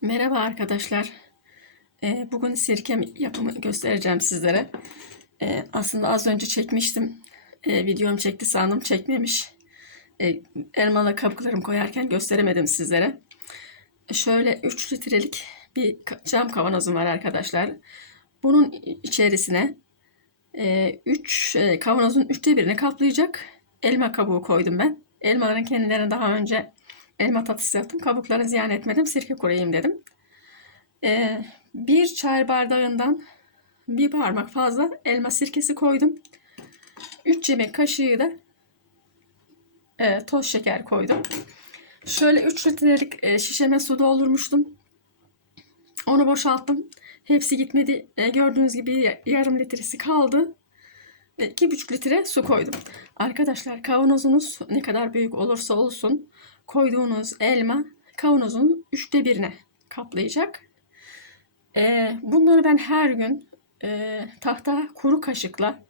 Merhaba arkadaşlar. Ee, bugün sirke yapımı göstereceğim sizlere. Ee, aslında az önce çekmiştim. Ee, videom çekti sandım çekmemiş. Elmalı kabuklarımı koyarken gösteremedim sizlere. Şöyle 3 litrelik bir cam kavanozum var arkadaşlar. Bunun içerisine 3 kavanozun üçte birini kaplayacak elma kabuğu koydum ben. Elmaların kendilerine daha önce elma tatlısı yaptım. Kabuklarını ziyan etmedim. Sirke kurayım dedim. Ee, bir çay bardağından bir parmak fazla elma sirkesi koydum. 3 yemek kaşığı da e, toz şeker koydum. Şöyle 3 litrelik e, şişeme su doldurmuştum. Onu boşalttım. Hepsi gitmedi. E, gördüğünüz gibi yarım litresi kaldı. Ve 2,5 litre su koydum. Arkadaşlar kavanozunuz ne kadar büyük olursa olsun koyduğunuz elma kavanozun üçte birine kaplayacak. Ee, bunları ben her gün e, tahta kuru kaşıkla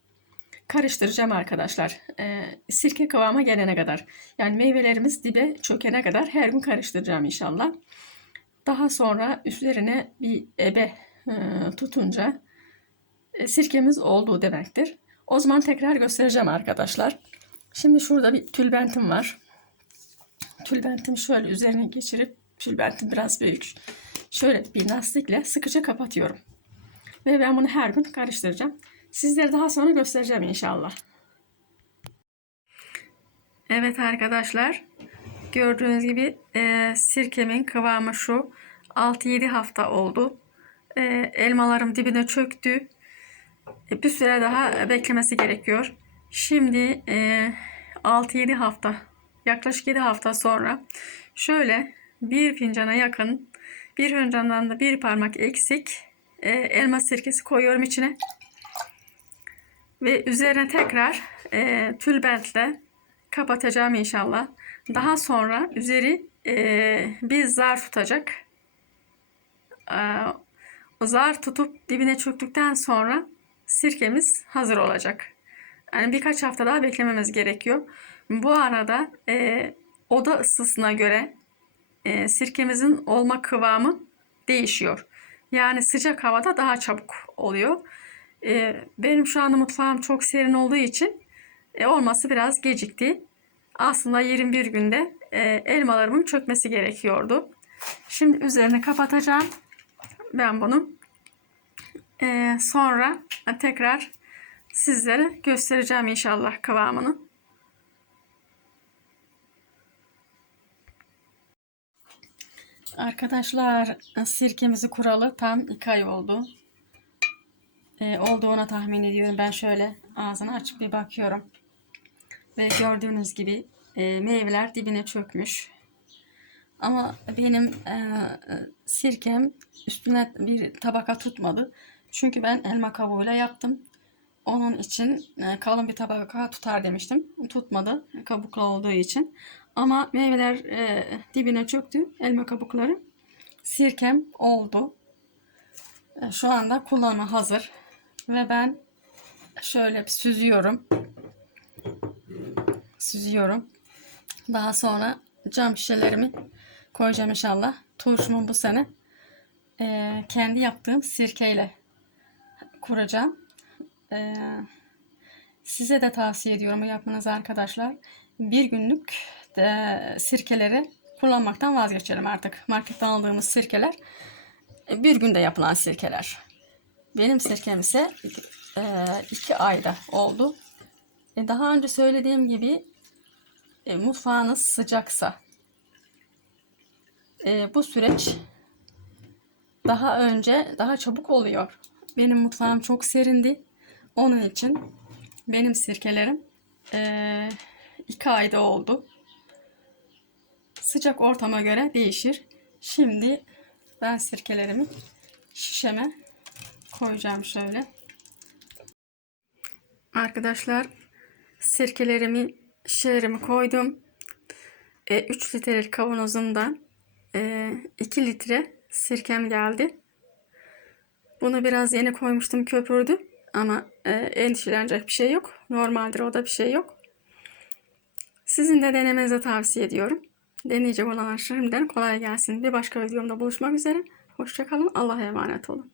karıştıracağım arkadaşlar. Ee, sirke kıvama gelene kadar. Yani meyvelerimiz dibe çökene kadar her gün karıştıracağım inşallah. Daha sonra üzerine bir ebe e, tutunca e, sirkemiz olduğu demektir. O zaman tekrar göstereceğim arkadaşlar. Şimdi şurada bir tülbentim var. Tülbentimi şöyle üzerine geçirip tülbentim biraz büyük. Şöyle bir lastikle sıkıca kapatıyorum. Ve ben bunu her gün karıştıracağım. Sizlere daha sonra göstereceğim inşallah. Evet arkadaşlar. Gördüğünüz gibi e, sirkemin kıvamı şu. 6-7 hafta oldu. E, elmalarım dibine çöktü. E, bir süre daha beklemesi gerekiyor. Şimdi e, 6-7 hafta yaklaşık 7 hafta sonra şöyle bir fincana yakın bir fincandan da bir parmak eksik e, elma sirkesi koyuyorum içine. Ve üzerine tekrar e, tülbentle kapatacağım inşallah. Daha sonra üzeri e, bir zar tutacak. E, o zar tutup dibine çöktükten sonra sirkemiz hazır olacak. Yani birkaç hafta daha beklememiz gerekiyor. Bu arada e, oda ısısına göre e, sirkemizin olma kıvamı değişiyor. Yani sıcak havada daha çabuk oluyor. E, benim şu anda mutfağım çok serin olduğu için e, olması biraz gecikti. Aslında 21 günde e, elmalarımın çökmesi gerekiyordu. Şimdi üzerine kapatacağım. Ben bunu e, sonra tekrar sizlere göstereceğim inşallah kıvamını. Arkadaşlar sirkemizi kuralı tam 2 ay oldu. Ee, olduğuna tahmin ediyorum. Ben şöyle ağzını açıp bir bakıyorum. Ve gördüğünüz gibi e, meyveler dibine çökmüş. Ama benim e, sirkem üstüne bir tabaka tutmadı. Çünkü ben elma kabuğuyla yaptım. Onun için e, kalın bir tabaka tutar demiştim. Tutmadı kabuklu olduğu için. Ama meyveler e, dibine çöktü. Elma kabukları. Sirkem oldu. E, şu anda kullanıma hazır. Ve ben şöyle bir süzüyorum. Süzüyorum. Daha sonra cam şişelerimi koyacağım inşallah. Turşumu bu sene e, kendi yaptığım sirkeyle kuracağım. Ee, size de tavsiye ediyorum yapmanızı arkadaşlar. Bir günlük de sirkeleri kullanmaktan vazgeçelim artık. Marketten aldığımız sirkeler bir günde yapılan sirkeler. Benim sirkem ise e, iki ayda oldu. E, daha önce söylediğim gibi e, mutfağınız sıcaksa e, bu süreç daha önce daha çabuk oluyor. Benim mutfağım çok serindi. Onun için benim sirkelerim e, iki ayda oldu. Sıcak ortama göre değişir. Şimdi ben sirkelerimi şişeme koyacağım şöyle. Arkadaşlar sirkelerimi şişelerimi koydum. E, 3 litrelik kavanozumdan e, 2 litre sirkem geldi. Bunu biraz yeni koymuştum köpürdü. Ama e, endişelenecek bir şey yok. Normaldir o da bir şey yok. Sizin de denemenizi tavsiye ediyorum. Deneyecek olan şimdiden kolay gelsin. Bir başka videomda buluşmak üzere. Hoşçakalın. Allah'a emanet olun.